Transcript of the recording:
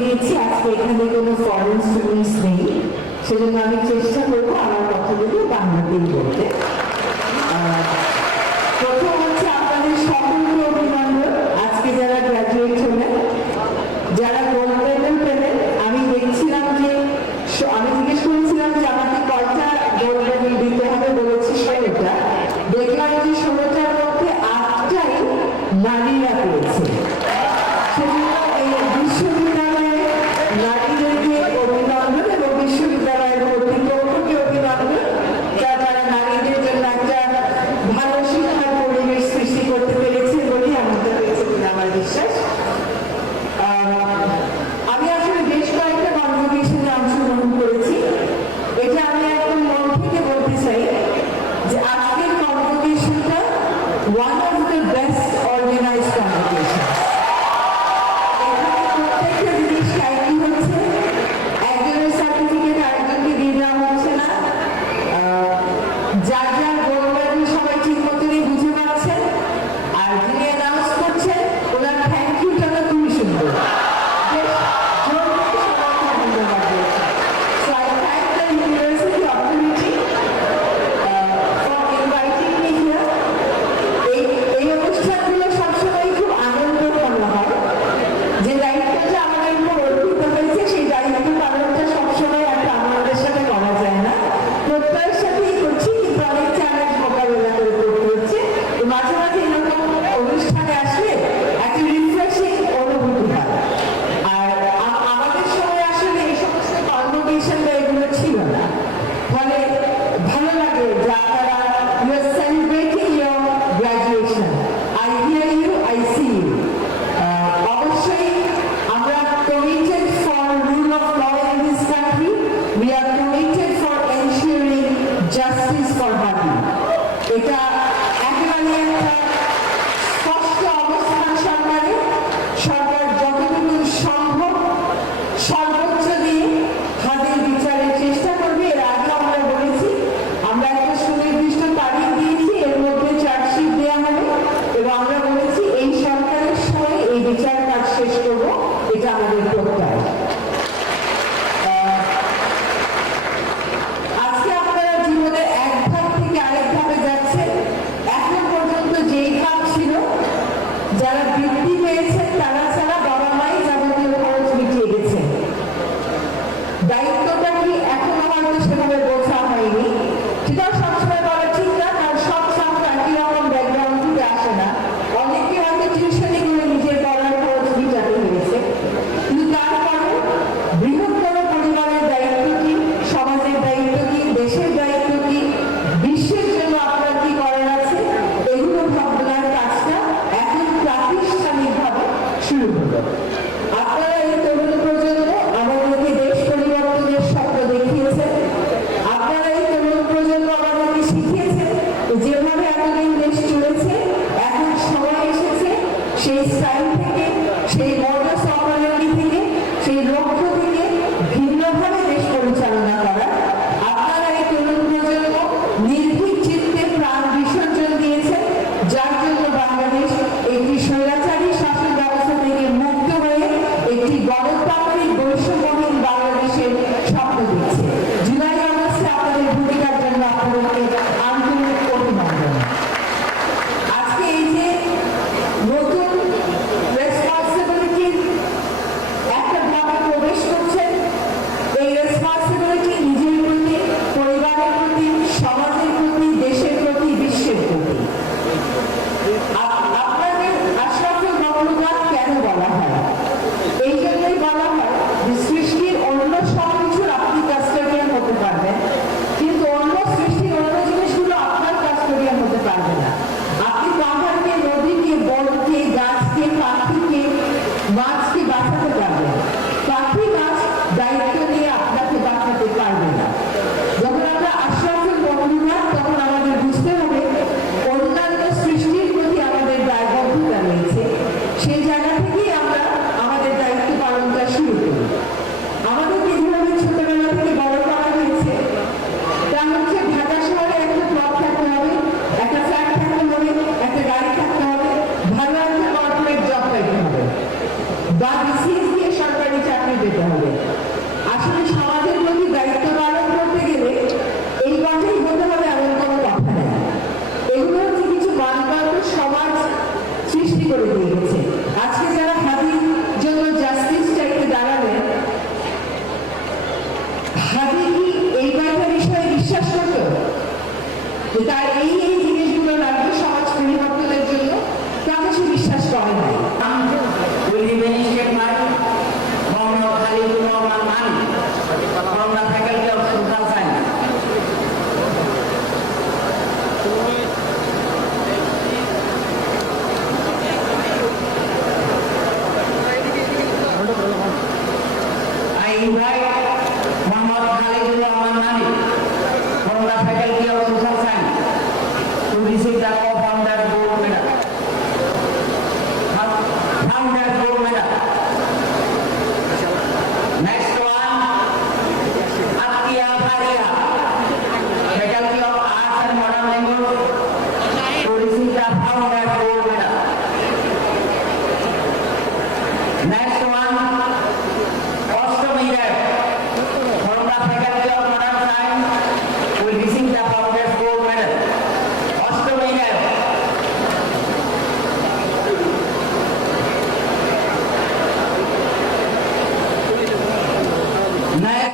দিয়েছি আজকে এখানে কোনো ফরেন স্টুডেন্টস নেই, সেজন্য আমি চেষ্টা করবো আমার কথাগুলো বাংলাতেই বলতে। প্রথম হচ্ছে আপনাদের সকলকে অভিনন্দন। আজকে যারা গ্র্যাজুয়েট হলেন, যারা গোল্ড মেডেল পেলেন, আমি দেখছিলাম যে আমি জিজ্ঞেস করেছিলাম যে আমাকে কয়টা গোল্ড মেডেল দিতে হবে, বলেছি 16টা। দেখলাম যে 16টার মধ্যে 8টাই নারীরা পেয়েছে। সেজন্য এই বিশ্ববিদ্যালয়ে নারীদেরকে অভিনন্দন এবং বিশ্ববিদ্যালয়ের কর্তৃপক্ষকে অভিনন্দন, যারা নারীদের জন্য একটা ভালো শিক্ষার পরিবেশ সৃষ্টি করতে পেরেছে বলেই এমনটা পেয়েছে বলে আমার বিশ্বাস। আমি আসলে বেশ কয়েকটা কনভোকেশনে অংশগ্রহণ করেছি। এটা আমি একদম মন থেকে বলতে চাই যে আজকের কনভোকেশনটা one of the best organized convocation. প্রত্যেকটা জিনিস একই হচ্ছে, একজনের সার্টিফিকেট আরেকজনকে দিয়ে দেওয়া হচ্ছে না, যার যার গোল্ড মেডেল সবাই ঠিক মতনই বুঝে পাচ্ছেন, আর যিনি অ্যানাউন্স করছেন ওনার থ্যাংক ইউটা খুবই সুন্দর। So I thank the University Authority for inviting me here. এই অনুষ্ঠানগুলো সবসময় খুব আনন্দঘন হয়। যে দায়িত্বটা আমাদের উপর অর্পিত হয়েছে, সেই দায়িত্ব পালনটা সবসময় একটা আনন্দের সাথে করা যায় না, প্রত্যয়ের সাথেই করছি, কিন্তু অনেক চ্যালেঞ্জ মোকাবেলা করে করতে হচ্ছে। মাঝে মাঝে এরকম অনুষ্ঠানে আসলে একটা রিফ্রেশিং অনুভূতি হয়। আর আমাদের সময় আসলে এই সমস্ত কনভোকেশন বা এগুলো ছিল না, ফলে ভালো লাগে যে আপনারা you are celebrating your graduation. I hear you, I see you. অবশ্যই আমরা committed for rule of law in this country, we are committed for ensuring justice for Hadi. এটা একেবারে একটা স্পষ্ট অবস্থান সরকারের। সরকার যতটুকু সম্ভব সর্বোচ্চ দিয়ে হাদির বিচারের চেষ্টা করবে। এর আগে আমরা বলেছি, আমরা একটা সুনির্দিষ্ট তারিখ দিয়েছি, এর মধ্যে চার্জশিট দেওয়া হবে, এবং আমরা বলেছি এই সরকারের সময় এই বিচার কাজ শেষ করবো, এটা আমাদের প্রত্যয়। আজকে আপনারা জীবনে এক ধাপ থেকে আরেক ধাপে যাচ্ছেন। এখন পর্যন্ত যেই ধাপ ছিল, যারা বৃত্তি পেয়েছেন তারা ছাড়া বাবা মাই যাবতীয় খরচ মিটিয়ে গেছে। দায়িত্বটা কি এখনো হয়তো সেভাবে বোঝা হয়নি, সেটাও সবসময় বলা ঠিক না, কারণ সব ছাত্র একই রকম ব্যাকগ্রাউন্ড থেকে আসে না। অনেকে হয়তো টিউশনি করে নিজের পড়ার খরচ মিটাতে হয়েছে, কিন্তু তারপরে বৃহত্তর পরিবারের দায়িত্ব কি, সমাজের দায়িত্ব কি, দেশের দায়িত্ব কি, বিশ্বের জন্য আপনার কি করার আছে, এগুলো ভাবনার কাজটা এখন প্রাতিষ্ঠানিকভাবে শুরু নায়ক